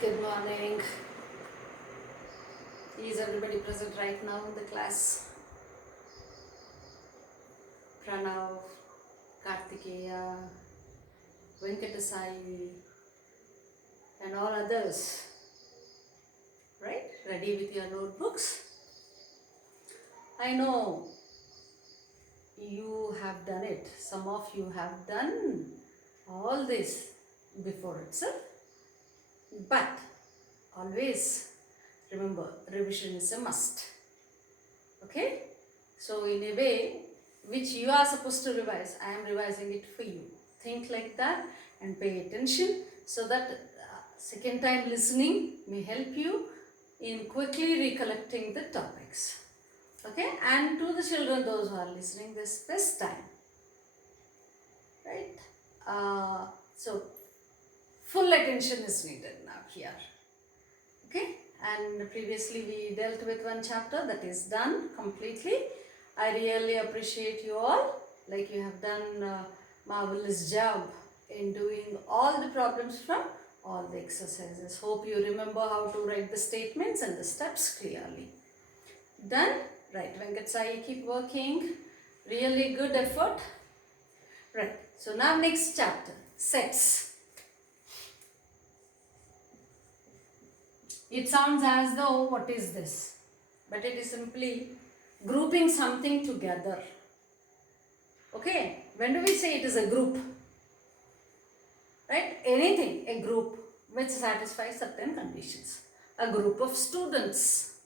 Good morning. Is everybody present right now in the class? Pranav, Kartikeya, Venkatasai, and all others. Right? Ready with your notebooks? I know you have done it. Some of you have done all this before itself. But always remember, revision is a must. Okay? So in a way which you are supposed to revise, I am revising it for you. Think like that and pay attention so that second time listening may help you in quickly recollecting the topics. Okay? And to the children, those who are listening this first time. Right? So full attention is needed now here. Okay? And previously we dealt with one chapter that is done completely. I really appreciate you all, like you have done a marvelous job in doing all the problems from all the exercises. Hope you remember how to write the statements and the steps clearly. Done? Right, Venkatsai, keep working. Really good effort. Right, so now next chapter, sets. It sounds as though, what is this? But it is simply grouping something together. Okay, when do we say it is a group? Right, anything, a group which satisfies certain conditions. A group of students,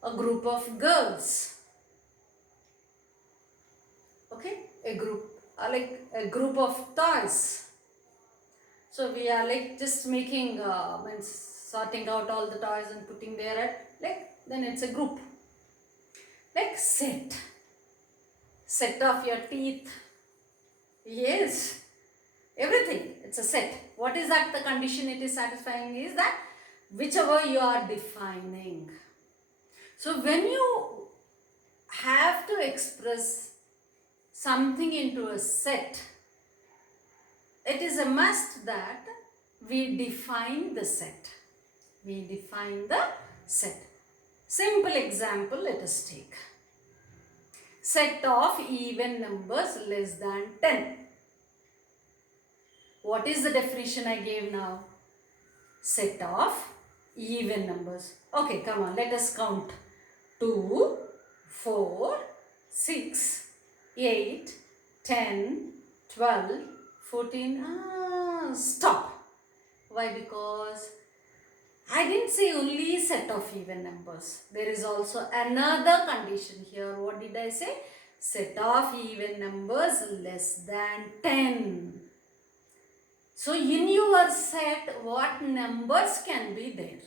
a group of girls. Okay, a group, like a group of toys. So we are like just making, sorting out all the toys and putting there at, like, then it's a group. Like set of your teeth. Yes, everything, it's a set. What is that the condition it is satisfying is that whichever you are defining. So when you have to express something into a set, it is a must that we define the set. We define the set. Simple example, let us take. Set of even numbers less than 10. What is the definition I gave now? Set of even numbers. Okay, come on, let us count. 2, 4, 6, 8, 10, 12, 14. Stop. Why? Because I didn't say only set of even numbers. There is also another condition here. What did I say? Set of even numbers less than 10. So in your set, what numbers can be there?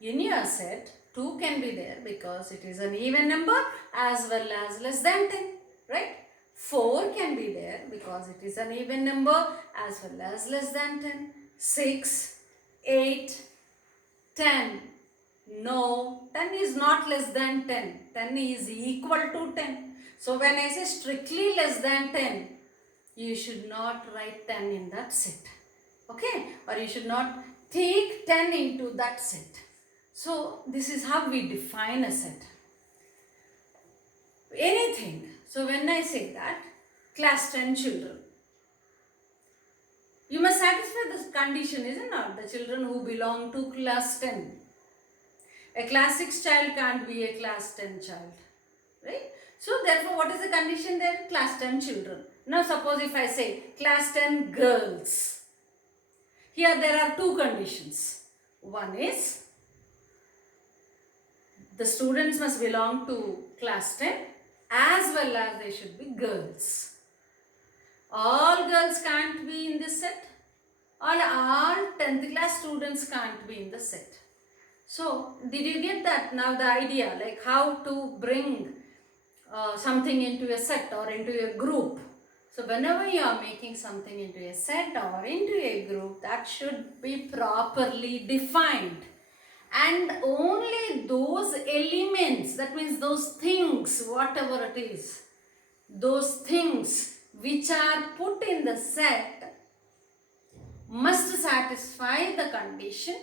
In your set, 2 can be there because it is an even number as well as less than 10. Right? 4 can be there because it is an even number as well as less than 10. 6, 8, 10. No, 10 is not less than 10. 10 is equal to 10. So when I say strictly less than 10, you should not write 10 in that set. Okay? Or you should not take 10 into that set. So this is how we define a set. Anything. So when I say that, class 10 children, you must satisfy this condition, isn't it? The children who belong to class 10. A class 6 child can't be a class 10 child. Right? So therefore, what is the condition there? Class 10 children. Now suppose if I say class 10 girls. Here there are two conditions. One is the students must belong to class 10 as well as they should be girls. All girls can't be in this set. All 10th class students can't be in the set. So, did you get that? Now the idea, like how to bring something into a set or into a group. So, whenever you are making something into a set or into a group, that should be properly defined. And only those elements, that means those things, whatever it is, those things which are put in the set must satisfy the condition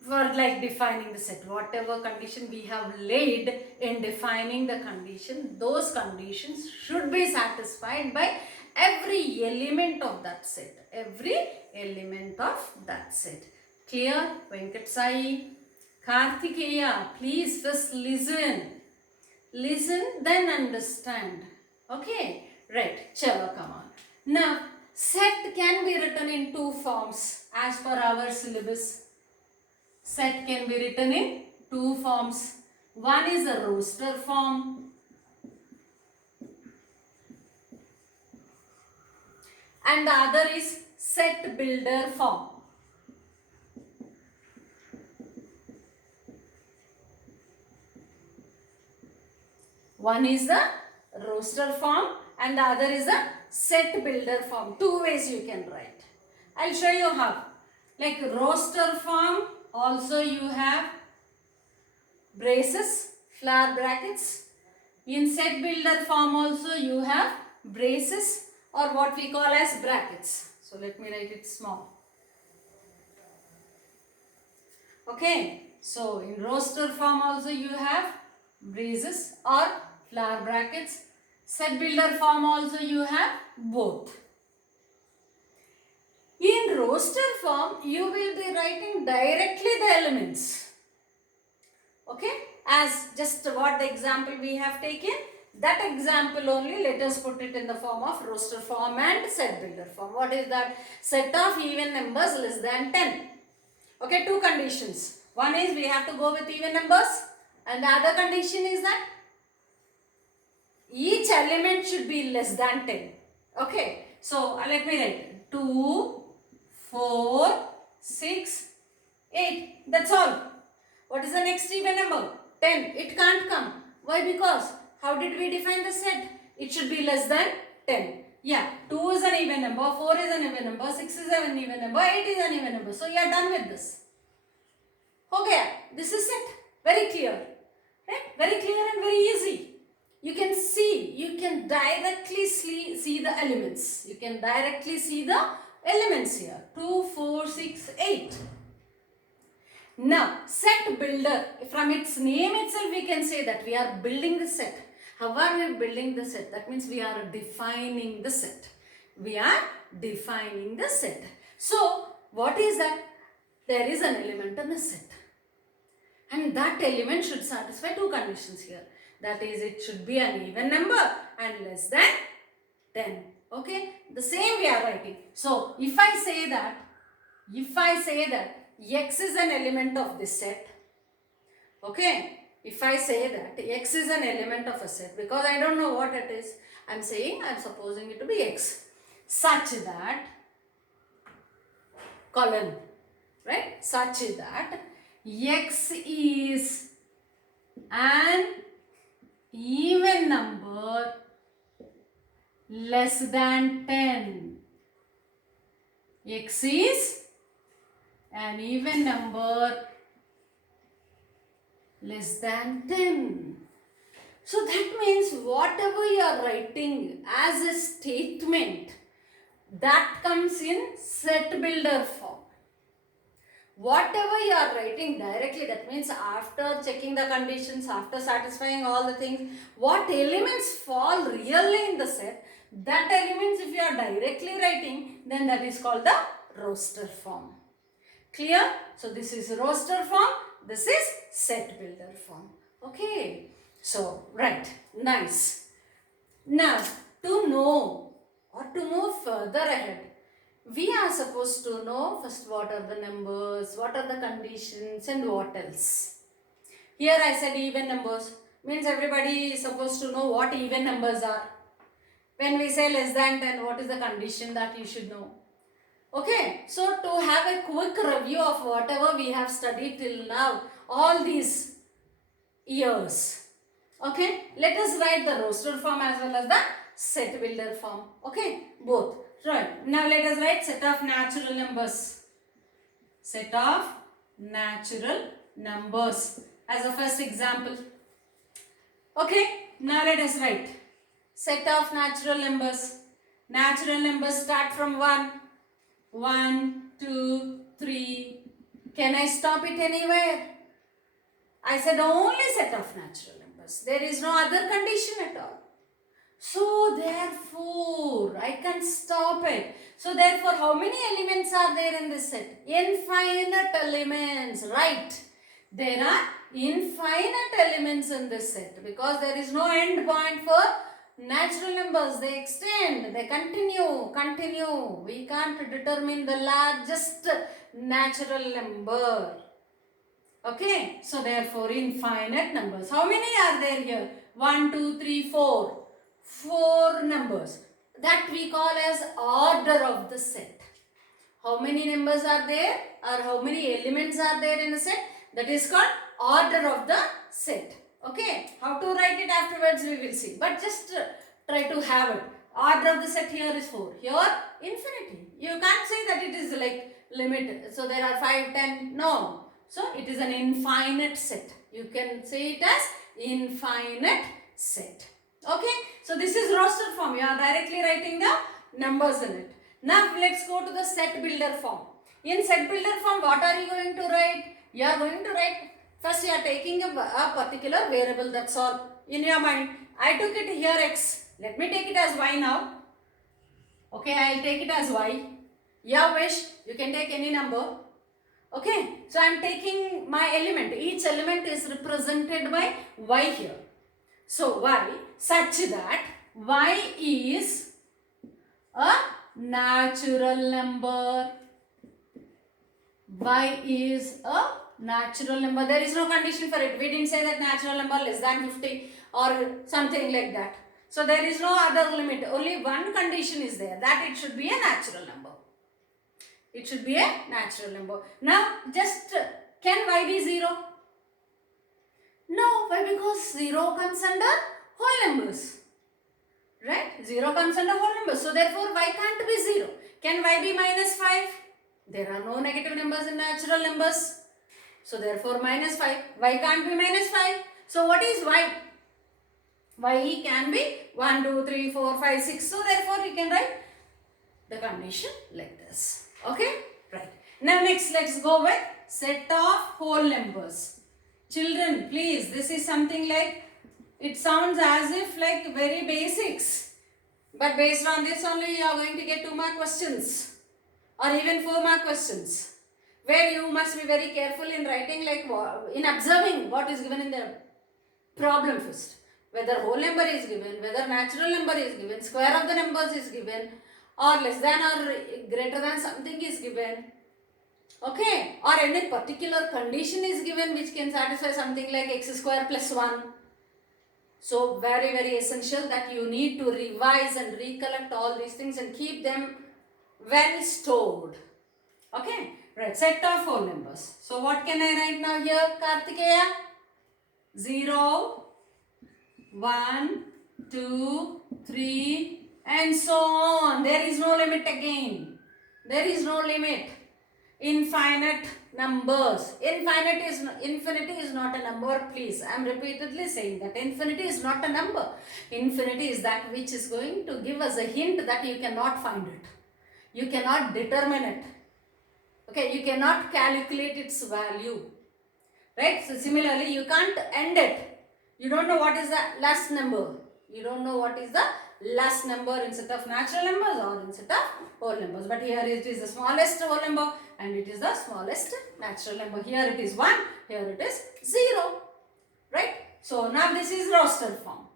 for like defining the set. Whatever condition we have laid in defining the condition, those conditions should be satisfied by every element of that set. Every element of that set. Clear? Venkat Sai? Kartikeya, please first listen. Listen, then understand. Okay? Right. Chalo, come on. Now, set can be written in two forms as per our syllabus. Set can be written in two forms. One is the roster form and the other is set builder form. One is the roster form and the other is the set builder form. Two ways you can write. I'll show you how. Like roster form, also you have braces, flower brackets. In set builder form also you have braces or what we call as brackets. So let me write it small. Okay. So in roster form also you have braces or flower brackets. Set builder form also you have both. In roster form, you will be writing directly the elements. Okay? As just what the example we have taken, that example only let us put it in the form of roster form and set builder form. What is that? Set of even numbers less than 10. Okay, two conditions. One is we have to go with even numbers and the other condition is that each element should be less than 10. Okay, so let me write 2, 4, 6, 8. That's all. What is the next even number? 10. It can't come. Why? Because how did we define the set? It should be less than 10. Yeah, 2 is an even number, 4 is an even number, 6 is an even number, 8 is an even number. So you are done with this. Okay, this is it. Very clear. Right? Very clear and very easy. You can see, you can directly see the elements. You can directly see the elements here. 2, 4, 6, 8. Now, set builder. From its name itself, we can say that we are building the set. How are we building the set? That means we are defining the set. We are defining the set. So, what is that? There is an element in the set. And that element should satisfy two conditions here. That is, it should be an even number and less than 10. Okay, the same we are writing. So, if I say that X is an element of this set, okay, if I say that X is an element of a set, because I don't know what it is, I am supposing it to be X, such that, colon, right, such that X is an even number less than 10. X is an even number less than 10. So that means whatever you are writing as a statement, that comes in set builder form. Whatever you are writing directly, that means after checking the conditions, after satisfying all the things, what elements fall really in the set, that elements if you are directly writing, then that is called the roster form. Clear? So this is roster form, this is set builder form. Okay. So, right. Nice. Now, to know or to move further ahead, we are supposed to know first what are the numbers, what are the conditions and what else. Here I said even numbers, means everybody is supposed to know what even numbers are. When we say less than 10, what is the condition that you should know. Okay, so to have a quick review of whatever we have studied till now, all these years. Okay, let us write the roster form as well as the set builder form. Okay, both. Right, now let us write set of natural numbers. Set of natural numbers as a first example. Okay, now let us write set of natural numbers. Natural numbers start from 1. 1, 2, 3. Can I stop it anywhere? I said only set of natural numbers. There is no other condition at all. So therefore, I can stop it. So therefore, how many elements are there in this set? Infinite elements, right? There are infinite elements in this set because there is no end point for natural numbers. They extend, they continue. We can't determine the largest natural number. Okay, so therefore infinite numbers. How many are there here? 1, 2, 3, 4. 4 numbers that we call as order of the set. How many numbers are there or how many elements are there in a set? That is called order of the set. Okay, how to write it afterwards we will see. But just try to have it. Order of the set here is 4. Here infinity. You can't say that it is like limit. So there are 5, 10. No. So it is an infinite set. You can say it as infinite set. Okay. So this is roster form. You are directly writing the numbers in it. Now let's go to the set builder form. In set builder form, what are you going to write? You are going to write, first you are taking a particular variable, that's all in your mind. I took it here x. Let me take it as y now. Okay, I will take it as y. Your wish, you can take any number. Okay, so I am taking my element. Each element is represented by y here. So y such that y is a natural number. Y is a natural number. There is no condition for it. We didn't say that natural number less than 50 or something like that. So there is no other limit. Only one condition is there, that it should be a natural number. It should be a natural number. Now just can y be 0? No. Why? Because 0 comes under whole numbers. Right? 0 comes under whole numbers. So therefore y can't be 0. Can y be minus 5? There are no negative numbers in natural numbers. So therefore minus 5. Y can't be minus 5. So what is y? Y can be 1, 2, 3, 4, 5, 6. So therefore we can write the condition like this. Okay? Right. Now next let's go with set of whole numbers. Children, please, this is something like, it sounds as if like very basics. But based on this only you are going to get 2 mark questions. Or even 4 mark questions, where you must be very careful in writing, like in observing what is given in the problem first. Whether whole number is given, whether natural number is given, square of the numbers is given, or less than or greater than something is given. Okay, or any particular condition is given which can satisfy something like x square plus 1. So very essential that you need to revise and recollect all these things and keep them well stored. Okay, right, set of whole numbers. So what can I write now here, Kartikeya? 0, 1, 2, 3 and so on. There is no limit again. There is no limit. Infinite numbers. Infinity is not a number, please. I am repeatedly saying that infinity is not a number. Infinity is that which is going to give us a hint that you cannot find it. You cannot determine it. Okay, you cannot calculate its value. Right? So similarly, you can't end it. You don't know what is the last number. You don't know what is the last number in set of natural numbers or in set of whole numbers. But here it is the smallest whole number and it is the smallest natural number. Here it is 1, here it is 0. Right? So now this is roster form.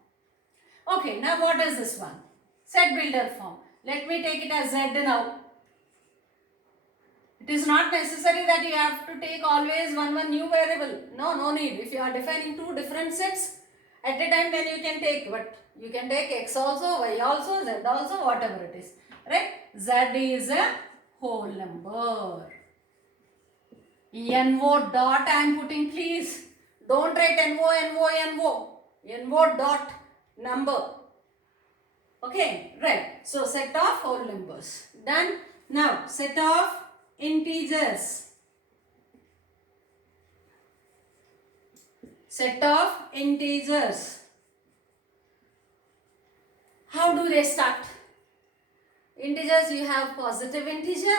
Okay, now what is this one? Set builder form. Let me take it as Z now. It is not necessary that you have to take always one new variable. No need. If you are defining 2 different sets at a time, then you can take. But you can take X also, Y also, Z also, whatever it is. Right? Z is a whole number. NO dot I am putting, please. Don't write NO. NO dot number. Okay, right. So set of whole numbers. Done. Now set of integers. Set of integers. How do they start? Integers, you have positive integer,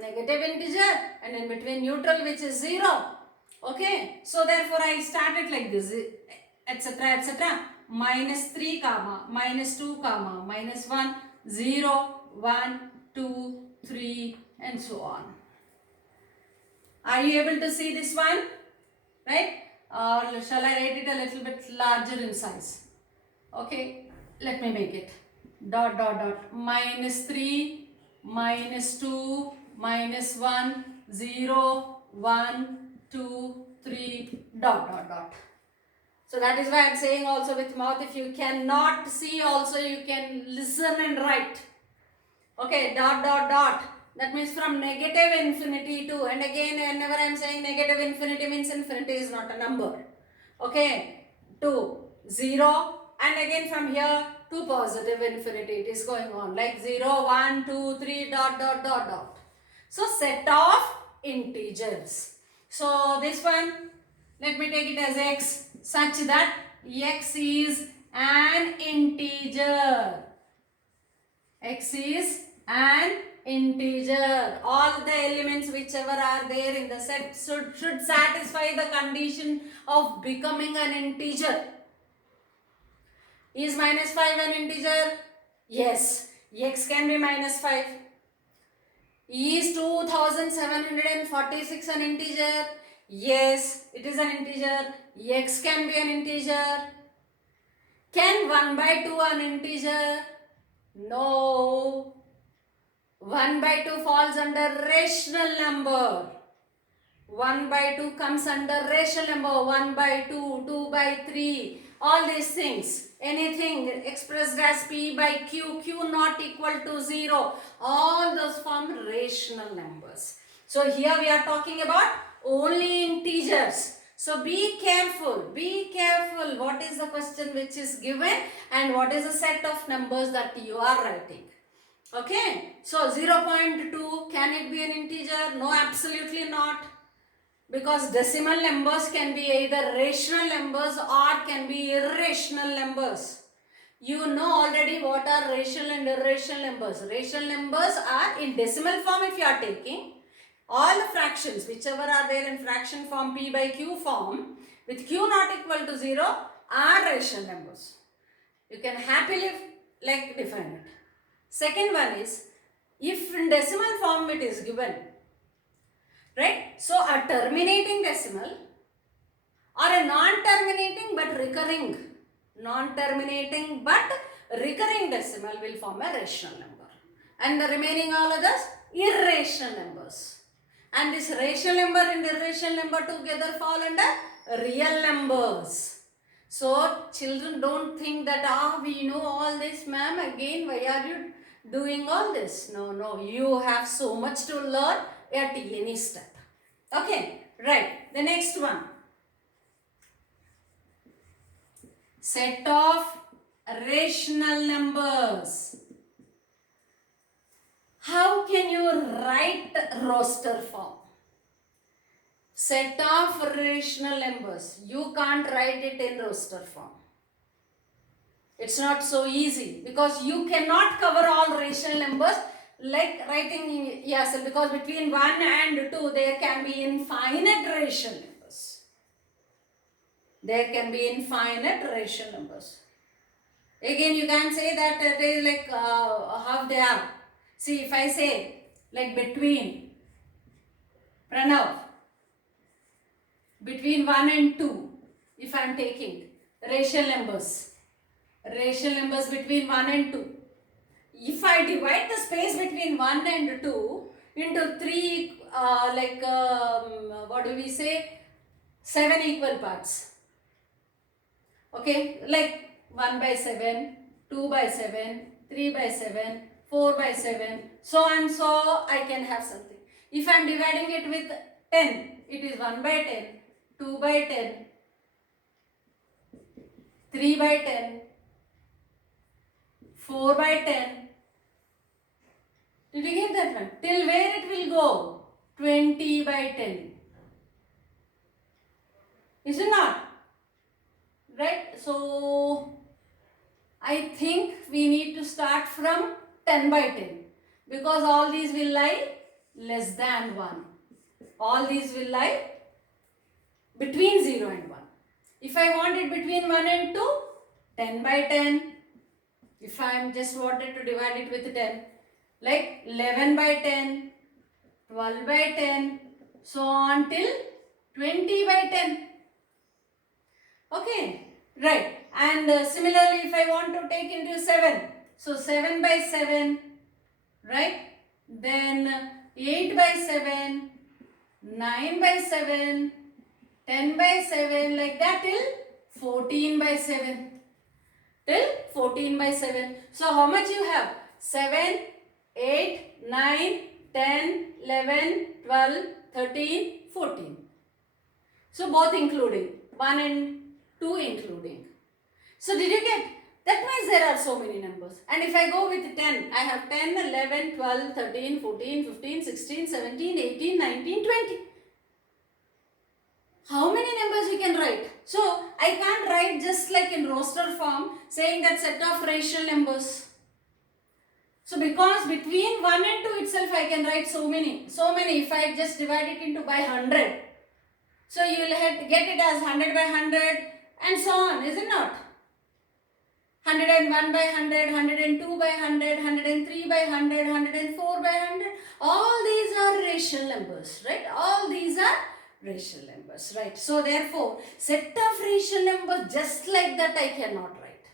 negative integer, and in between neutral, which is 0. Okay, so therefore I started like this, etc., etc. -3 comma -2 comma -1 0 1 2 3 and so on. Are you able to see this one? Right? Or shall I write it a little bit larger in size? Okay, let me make it. Dot dot dot. -3 -2 -1 0 1 2 3 dot dot dot. So that is why I am saying also with mouth. If you cannot see also, you can listen and write. Okay, dot dot dot. That means from negative infinity to, and again whenever I am saying negative infinity means infinity is not a number. Okay, to 0, and again from here to positive infinity it is going on like 0, 1, 2, 3 dot dot dot dot. So set of integers. So this one, let me take it as x such that x is an integer. X is an integer. All the elements whichever are there in the set should satisfy the condition of becoming an integer. Is -5 an integer? Yes. X can be -5. Is 2746 an integer? Yes, it is an integer. X can be an integer. Can 1/2 an integer? No. 1/2 falls under rational number. 1/2 comes under rational number. 1/2, 2/3, all these things. Anything expressed as P by Q, Q not equal to 0. All those form rational numbers. So here we are talking about only integers. So be careful, what is the question which is given and what is the set of numbers that you are writing. Okay, so 0.2, can it be an integer? No, absolutely not. Because decimal numbers can be either rational numbers or can be irrational numbers. You know already what are rational and irrational numbers. Rational numbers are in decimal form if you are taking. All the fractions whichever are there in fraction form P by Q form with Q not equal to 0 are rational numbers. You can happily like define it. Second one is if in decimal form it is given, right? So a terminating decimal or a non-terminating but recurring, non-terminating but recurring decimal will form a rational number, and the remaining all others irrational numbers. And this rational number and irrational number together fall under real numbers. So children don't think that we know all this, ma'am, again why are you doing all this? No, you have so much to learn at any step. Okay, right. The next one. Set of rational numbers. How can you write roster form? Set of rational numbers. You can't write it in roster form. It's not so easy because you cannot cover all rational numbers like writing yourself, because between 1 and 2 there can be infinite rational numbers. There can be infinite rational numbers. Again, you can say that it is like how they are. See, if I say like between Pranav, between 1 and 2, if I am taking rational numbers between 1 and 2. If I divide the space between 1 and 2 into 3, what do we say? 7 equal parts. Okay, like 1/7, 2/7, 3/7, 4/7, so and so I can have something. If I am dividing it with 10, it is 1/10, 2/10, 3/10, 4/10. Did you get that one? Till where it will go? 20/10. Is it not? Right? So I think we need to start from 10/10. because all these will lie less than 1. All these will lie between 0 and 1. If I want it between 1 and 2, 10 by 10. If I am just wanted to divide it with 10, like 11 by 10, 12 by 10, so on till 20 by 10. Okay, right. And similarly, if I want to take into 7, so 7 by 7, right? Then 8 by 7, 9 by 7, 10 by 7, like that till 14 by 7. Till 14 by 7. So how much you have? 7, 8, 9, 10, 11, 12, 13, 14. So both including, 1 and 2 including. So did you get? That means there are so many numbers. And if I go with 10, I have 10, 11, 12, 13, 14, 15, 16, 17, 18, 19, 20. How many numbers we can write? So I can't write just like in roster form saying that set of rational numbers. So because between 1 and 2 itself I can write so many. If I just divide it into by 100. So you will get it as 100 by 100 and so on, is it not? 101 by 100, 102 by 100, 103 by 100, 104 by 100. All these are rational numbers, right? All these are rational numbers, right? So therefore, set of rational numbers just like that I cannot write.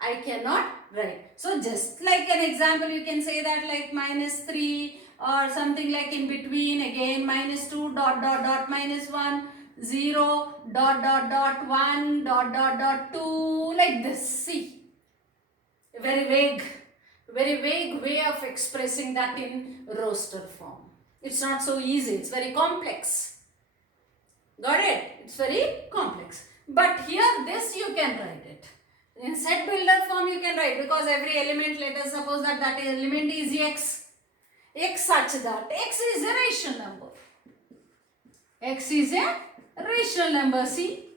I cannot write. So just like an example, you can say that like minus 3 or something like in between, again minus 2 dot dot dot minus 1, 0 dot dot dot 1 dot dot dot 2, like this. See, very vague way of expressing that in roster form. It's not so easy, it's very complex. Got it? It's very complex. But here this you can write it. In set builder form you can write, because every element, let us suppose that that element is x. X such that x is a rational number. X is a rational number. See?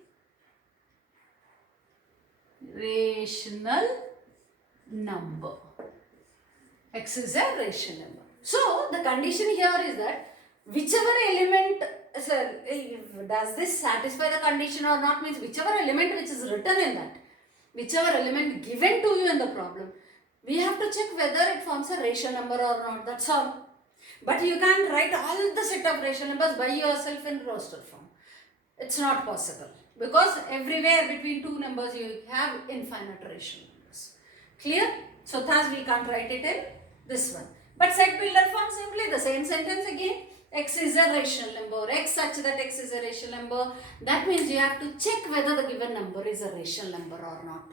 Rational number. X is a rational number. So the condition here is that whichever element, does this satisfy the condition or not, means whichever element which is written in that, whichever element given to you in the problem, we have to check whether it forms a rational number or not. That's all. But you can't write all the set of rational numbers by yourself in roster form. It's not possible, because everywhere between two numbers you have infinite rational numbers. Clear? So thus we can't write it in this one. But set builder form, simply the same sentence again. X is a rational number. X such that X is a rational number. That means you have to check whether the given number is a rational number or not.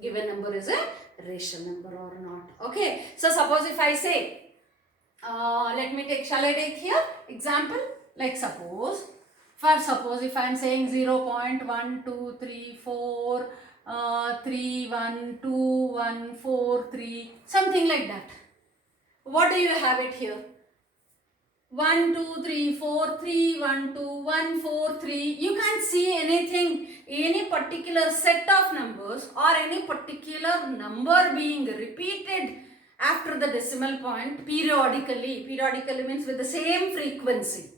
Given number is a rational number or not. Okay. So suppose if I say, shall I take here example? Like suppose if I am saying 0.1234 31214 something like that. What do you have it here? 1 2 3 4 3 1 2 1 4 3. You can't see anything, any particular set of numbers or any particular number being repeated after the decimal point periodically. Periodically means with the same frequency,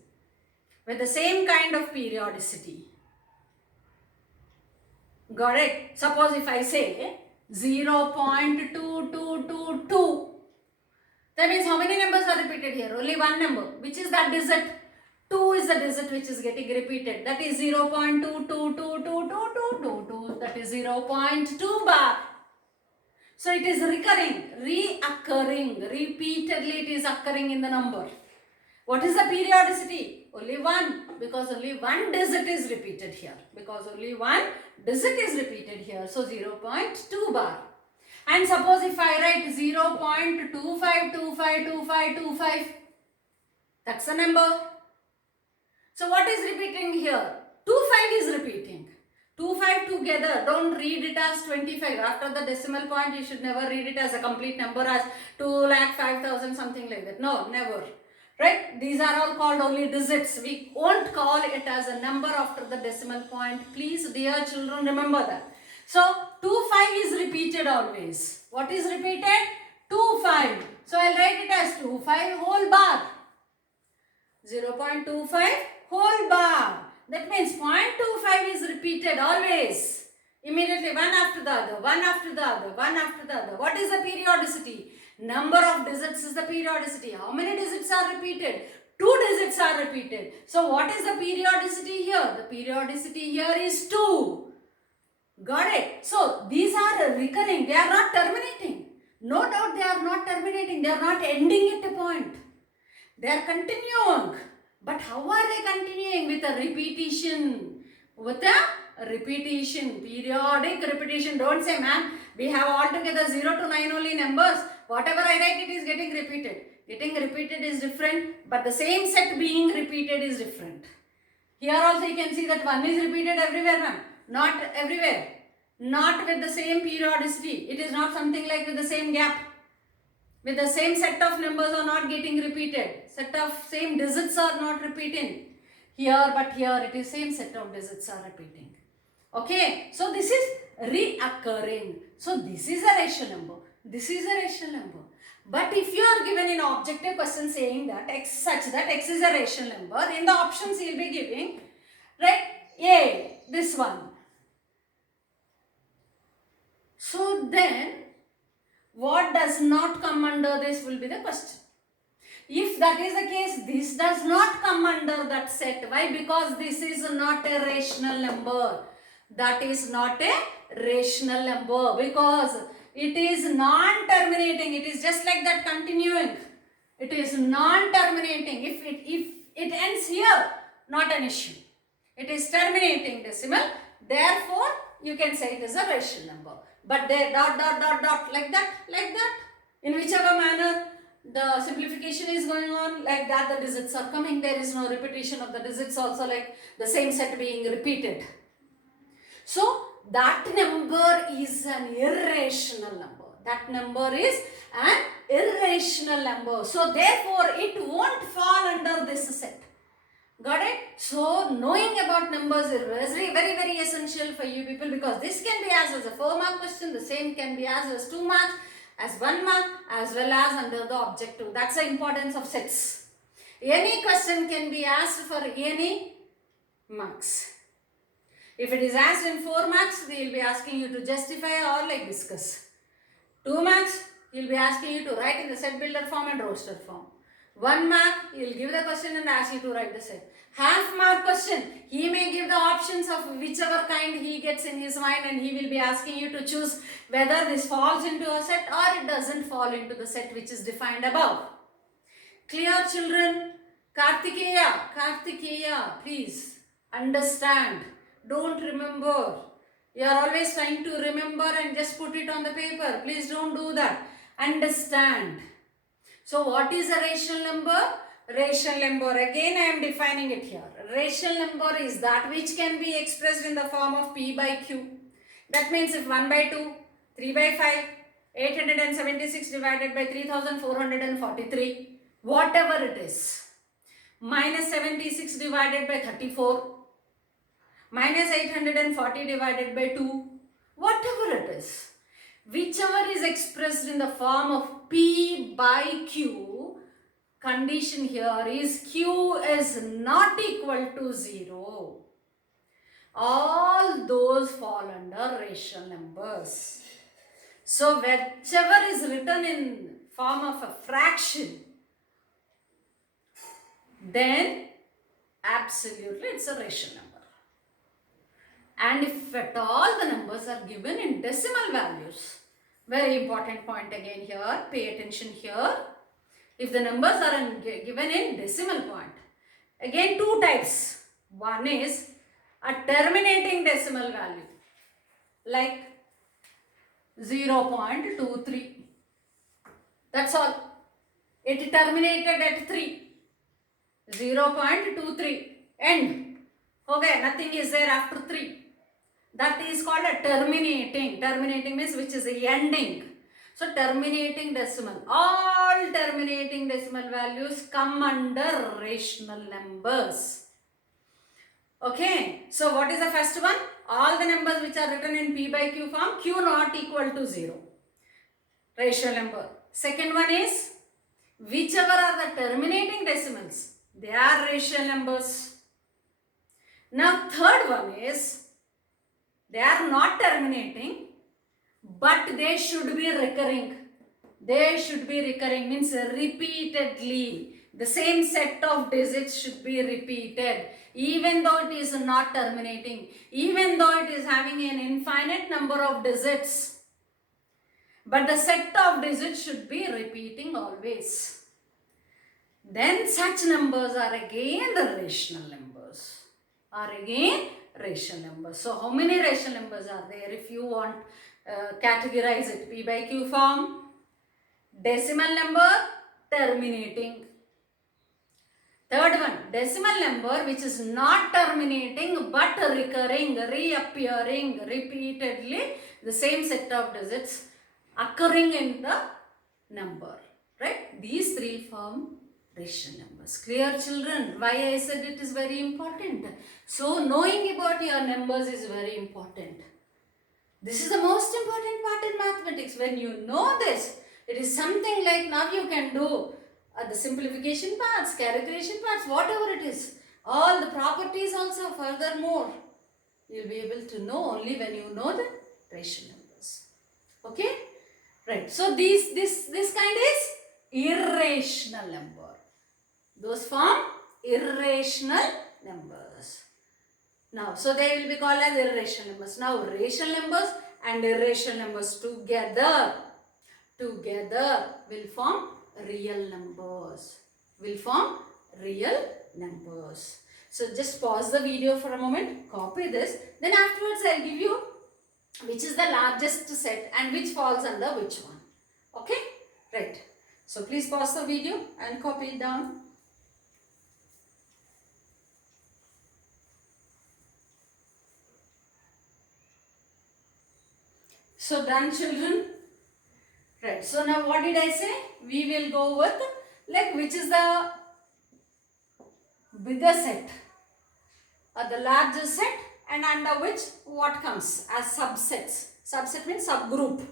with the same kind of periodicity. Got it? Suppose if I say 0.2222, that means how many numbers are repeated here? Only one number. Which is that digit? 2 is the digit which is getting repeated. That is 0.22222222. That is 0.2 bar. So it is recurring, reoccurring, repeatedly it is occurring in the number. What is the periodicity? Only 1, because only one digit is repeated here. So 0.2 bar. And suppose if I write 0.25252525, that's the number. So what is repeating here? 25 is repeating. 25 together, don't read it as 25. After the decimal point, you should never read it as a complete number as 2,05,000 something like that. No, never. Right? These are all called only digits. We won't call it as a number after the decimal point. Please, dear children, remember that. So, 25 is repeated always. What is repeated? 0.25. So I'll write it as 25 whole bar. 0.25 whole bar. That means 0.25 is repeated always. Immediately one after the other, one after the other, one after the other. What is the periodicity? Number of digits is the periodicity. How many digits are repeated? 2 digits are repeated. So what is the periodicity here? The periodicity here is 2. Got it? So these are recurring. They are not terminating. No doubt they are not terminating. They are not ending at a point. They are continuing. But how are they continuing? With a repetition. With a repetition. Periodic repetition. Don't say, ma'am, we have altogether 0 to 9 only numbers. Whatever I write, it is getting repeated. Getting repeated is different, but the same set being repeated is different. Here also you can see that 1 is repeated everywhere, ma'am. Not everywhere. Not with the same periodicity. It is not something like with the same gap. With the same set of numbers are not getting repeated. Set of same digits are not repeating. Here, but here it is same set of digits are repeating. Okay. So this is reoccurring. So this is a rational number. This is a rational number. But if you are given an objective question saying that x such that x is a rational number, in the options you will be giving, right, A, this one. So then, what does not come under this will be the question. If that is the case, this does not come under that set. Why? Because this is not a rational number. That is not a rational number because it is non-terminating. It is just like that continuing. It is non-terminating. If it ends here, not an issue. It is terminating decimal. Therefore, you can say it is a rational number. But there dot like that. In whichever manner the simplification is going on, like that the digits are coming. There is no repetition of the digits also, like the same set being repeated. So that number is an irrational number. That number is an irrational number. So therefore it won't fall under this set. Got it? So knowing about numbers is very essential for you people, because this can be asked as a 4-mark question. The same can be asked as 2 marks, as 1 mark, as well as under the objective. That's the importance of sets. Any question can be asked for any marks. If it is asked in 4 marks, they will be asking you to justify or like discuss. 2 marks, he will be asking you to write in the set builder form and roster form. 1 mark, he will give the question and ask you to write the set. Half mark question, he may give the options of whichever kind he gets in his mind, and he will be asking you to choose whether this falls into a set or it doesn't fall into the set which is defined above. Clear, children? Kartikeya, please understand. Don't remember. You are always trying to remember and just put it on the paper. Please don't do that. Understand. So what is a rational number? Rational number, again I am defining it here. Rational number is that which can be expressed in the form of P by Q. That means if 1 by 2, 3 by 5, 876 divided by 3443, whatever it is, minus 76 divided by 34, minus 840 divided by 2, whatever it is, whichever is expressed in the form of P by Q, condition here is Q is not equal to 0. All those fall under rational numbers. So whichever is written in form of a fraction, then absolutely it's a rational number. And if at all the numbers are given in decimal values, very important point again here, pay attention here. If the numbers are given in decimal point, again 2 types. One is a terminating decimal value, like 0.23. That's all. It terminated at 3. 0.23. End. Okay, nothing is there after 3. That is called a terminating. Terminating means which is the ending. So terminating decimal. All terminating decimal values come under rational numbers. Okay. So what is the first one? All the numbers which are written in P by Q form, Q not equal to 0. Rational number. Second one is whichever are the terminating decimals, they are rational numbers. Now third one is they are not terminating, but they should be recurring. They should be recurring means repeatedly. The same set of digits should be repeated even though it is not terminating, even though it is having an infinite number of digits. But the set of digits should be repeating always. Then such numbers are again the rational numbers. So how many rational numbers are there? If you want categorize it, P by Q form, decimal number, terminating. Third one, decimal number which is not terminating but recurring, reappearing repeatedly, the same set of digits occurring in the number, right? These three form rational numbers. Clear, children? Why I said it is very important. So knowing about your numbers is very important. This is the most important part in mathematics. When you know this, it is something like now you can do the simplification parts, calculation parts, whatever it is. All the properties also furthermore. You will be able to know only when you know the rational numbers. Okay? Right. So this kind is irrational number. Those form irrational numbers. Now, so they will be called as irrational numbers. Now, rational numbers and irrational numbers together will form real numbers. So, just pause the video for a moment, copy this. Then afterwards, I will give you which is the largest set and which falls under which one. Okay? Right. So, please pause the video and copy it down. So done, children? Right. So now what did I say? We will go with like which is the bigger set or the larger set and under which what comes as subsets. Subset means subgroup.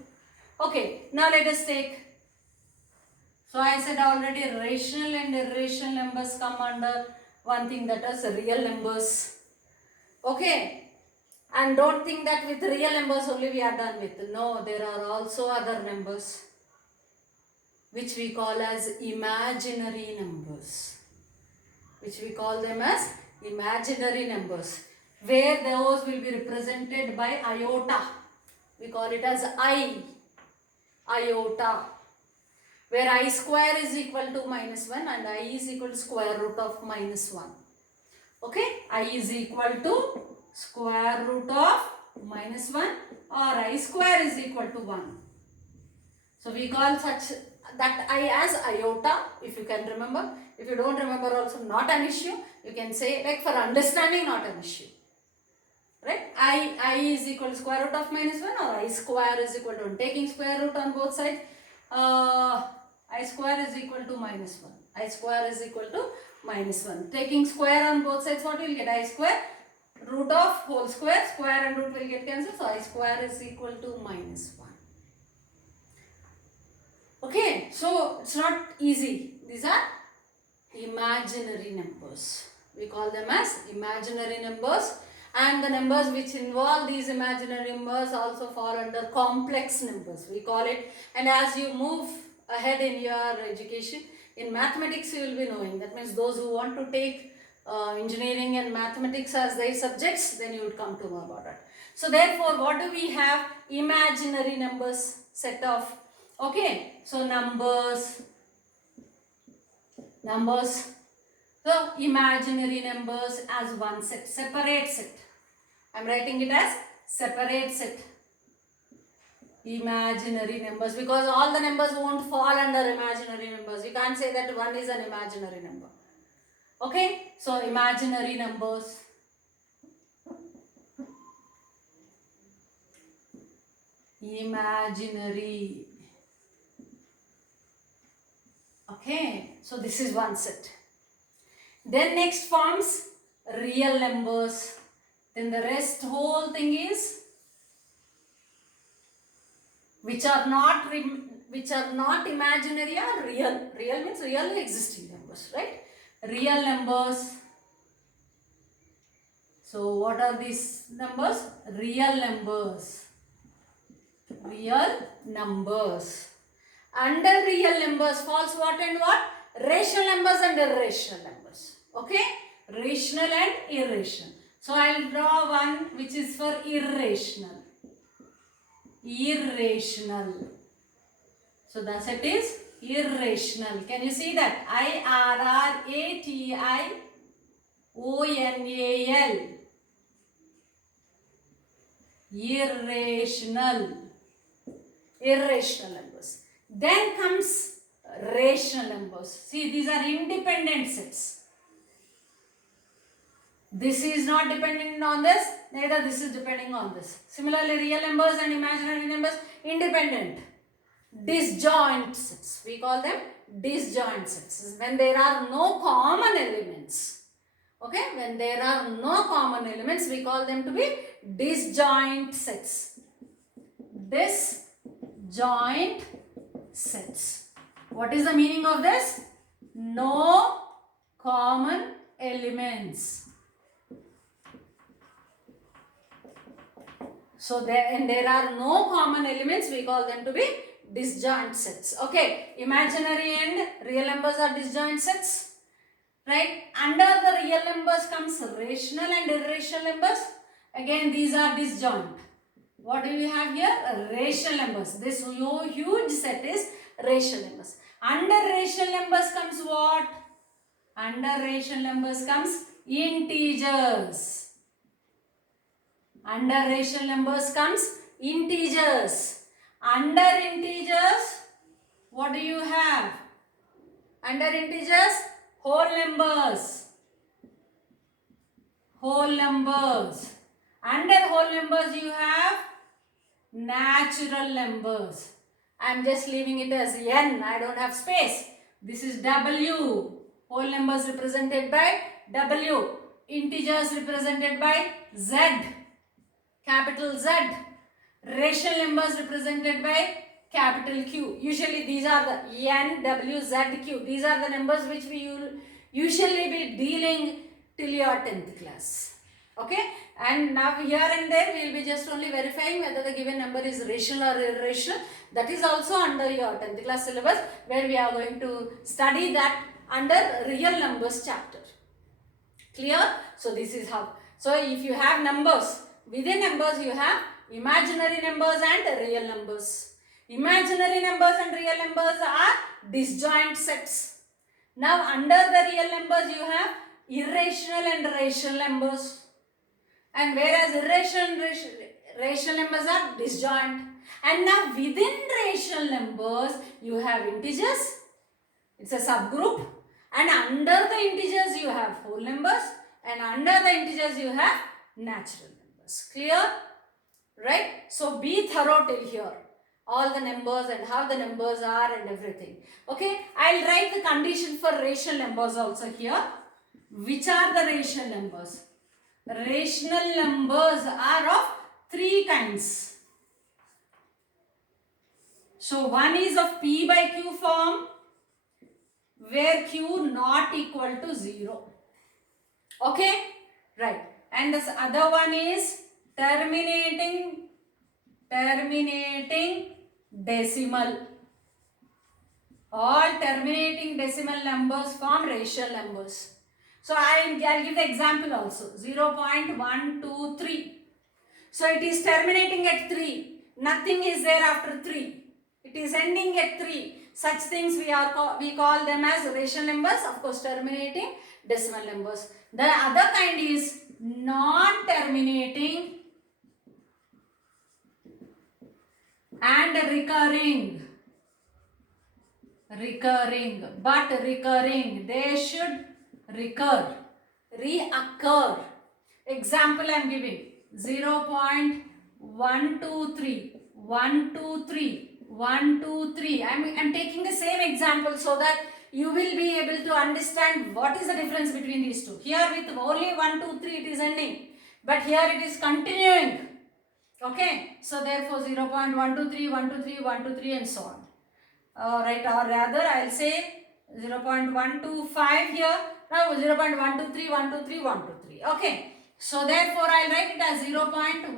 Okay. Now let us take. So I said already rational and irrational numbers come under one thing, that is real numbers. Okay. And don't think that with real numbers only we are done with. No, there are also other numbers which we call as imaginary numbers. Which we call them as imaginary numbers. Where those will be represented by iota. We call it as iota. Where I square is equal to -1 and I is equal to square root of -1. Okay, I is equal to square root of -1 or I square is equal to 1. So we call such that I as iota, if you can remember. If you don't remember also not an issue. You can say like for understanding not an issue. Right? I is equal to square root of -1 or I square is equal to, taking square root on both sides, I square is equal to -1. I square is equal to -1. Taking square on both sides, what will get? I square root of whole square, square and root will get cancelled. So I square is equal to -1. Okay, so it's not easy. These are imaginary numbers. We call them as imaginary numbers. And the numbers which involve these imaginary numbers also fall under complex numbers. We call it. And as you move ahead in your education, in mathematics you will be knowing. That means those who want to take engineering and mathematics as their subjects, then you would come to know about it. So therefore, what do we have? Imaginary numbers set of. Okay, so numbers. So imaginary numbers as one set, separate set. I am writing it as separate set. Imaginary numbers, because all the numbers won't fall under imaginary numbers. We can't say that one is an imaginary number. Okay, so imaginary numbers. Imaginary. Okay, so this is one set. Then next forms real numbers. Then the rest whole thing is which are not which are not imaginary are real. Real means really existing numbers, right? Real numbers. So what are these numbers? Real numbers. Real numbers. Under real numbers falls what and what? Rational numbers and irrational numbers. Okay? Rational and irrational. So I will draw one which is for irrational. Irrational. So the set is irrational. Can you see that? IRRATIONAL. Irrational. Irrational numbers. Then comes rational numbers. See, these are independent sets. This is not dependent on this, neither this is depending on this. Similarly, real numbers and imaginary numbers, independent. Disjoint sets. We call them disjoint sets. When there are no common elements. Okay, when there are no common elements, we call them to be disjoint sets. Disjoint sets. What is the meaning of this? No common elements. So there are no common elements, we call them to be disjoint sets. Okay, imaginary and real numbers are disjoint sets. Right? Under the real numbers comes rational and irrational numbers. Again, these are disjoint. What do we have here? Rational numbers. This huge set is rational numbers. Under rational numbers comes what? Under rational numbers comes integers. Under rational numbers comes integers. Under integers, what do you have? Under integers, whole numbers. Whole numbers. Under whole numbers, you have natural numbers. I am just leaving it as n. I don't have space. This is w. Whole numbers represented by w. Integers represented by z. Capital Z. Rational numbers represented by capital Q. Usually these are the N, W, Z, Q. These are the numbers which we will usually be dealing till your 10th class. Okay? And now here and there we will be just only verifying whether the given number is rational or irrational. That is also under your 10th class syllabus, where we are going to study that under real numbers chapter. Clear? So this is how. So if you have numbers, within numbers you have imaginary numbers and real numbers. Imaginary numbers and real numbers are disjoint sets. Now under the real numbers you have irrational and rational numbers. And whereas irrational and rational numbers are disjoint. And now within rational numbers you have integers. It's a subgroup. And under the integers you have whole numbers. And under the integers you have natural numbers. Clear? Right? So be thorough till here. All the numbers and how the numbers are and everything. Okay? I'll write the condition for rational numbers also here. Which are the rational numbers? Rational numbers are of three kinds. So one is of P by Q form, where Q not equal to 0. Okay? Right. And this other one is terminating decimal. All terminating decimal numbers form rational numbers. So I'll give the example also. 0.123. So it is terminating at 3. Nothing is there after 3. It is ending at 3. Such things we call them as rational numbers. Of course, terminating decimal numbers. The other kind is non-terminating and recurring. But recurring. They should reoccur. Example I am giving. 0.123. 123. I am taking the same example so that you will be able to understand what is the difference between these two. Here with only 1, 2, 3 it is ending. But here it is continuing. Okay. So therefore 0.123, 123, 123 and so on. right, or rather I'll say 0.125 here. Now 0.123, 123, 123. Okay. So therefore I'll write it as 0.1.